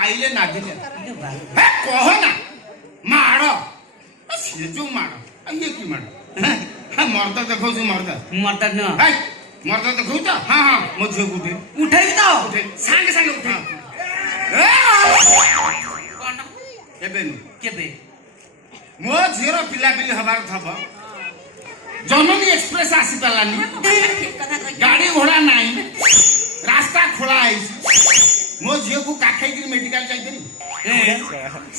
आइले नागिले हे कह ना माड़ से जो माड़ ये की माड़ हाँ मर्द देखो मर्द मर्द न मर्द देखो तो हाँ हाँ मो झील को उठे उठे तो उठे सांगे सांगे उठे एबे नु केबे मो झीर पिला पिली हबार थब जननी एक्सप्रेस आसी पालानी गाड़ी घोड़ा नहीं रास्ता खोला है मो झील को काखै कि मेडिकल जाई करी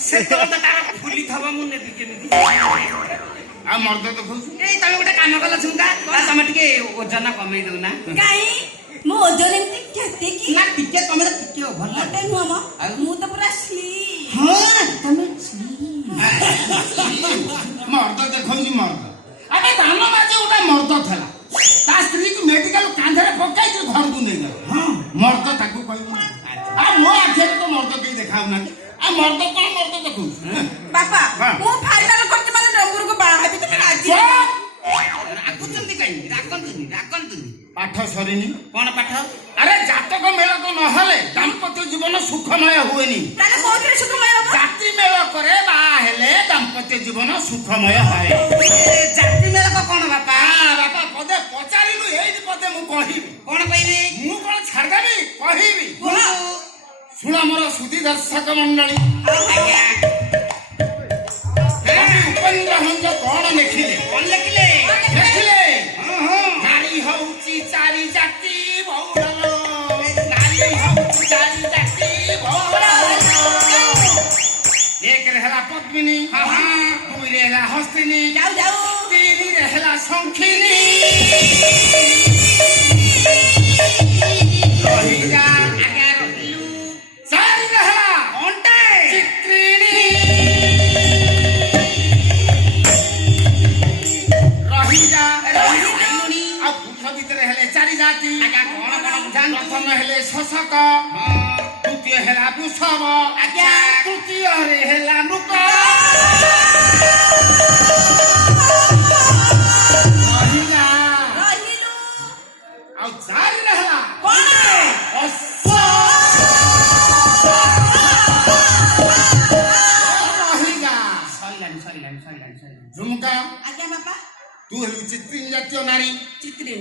से तो तार फुली थबा मु नेबी केमिति आ मर्द तो खुश ए तमे गोटे काम कला छुंगा तमे टिके ओजन कमै दउ ना काई मो ओजन एमती केते की ना टिके तमे तो टिके भल मते नु हम मु तो पूरा स्ली हां तमे स्ली मर्द देखो मर्द अरे दान बाजे गोटे मर्द थला ता स्त्री को मेडिकल कांधरे पकाई के घर को नहीं गया हां मर्द ताकू कहू आ मो आखे तो मर्द के देखाउ ना आ मर्द कोन मर्द देखू बापा मु फाइनल करते माने डंगुर को बाहा भी तुम राजी राकुचंदी काई राकंतुनी पाठ सरीनी कोन पाठ अरे जातक मेल को न हले दाम्पत्य जीवन सुखमय हुएनी ताले कोथरे सुखमय हो जाति मेल करे बा हेले दाम्पत्य जीवन सुखमय होए जाति मेल को कोन बापा बापा पदे पचारिलु एई पदे मु कहिबी कोन कहबे मु कोन छाड़देबी कहिबी सुन मोर सुधी दर्शक मंडली उपेन्द्र हंस कौन लिखिले कोन लिखले नारी हौची चारि जाति बहुल नारी हौची चारि जाति बहुल एक रहला पद्मिनी दुई रहला हस्तिनी जाऊ जाऊ तीन रहला शंखिनी रहिला आगे रहिलु चारि रहला कोनटे चित्रिणी रहिला रहिलुनी आ पुरुष भितर हेले चारि जाति आगे कोन कोन बुझान प्रथम हेले शशक द्वितीय हेला वृषभ आज्ञा तृतीय रे हेला मृग रहिला रहिलु आ चारि रहला कोन अश्व रहिला सरिलानी झुमका आज्ञा बापा तू हेलु चित्रिणी जातीय नारी चित्री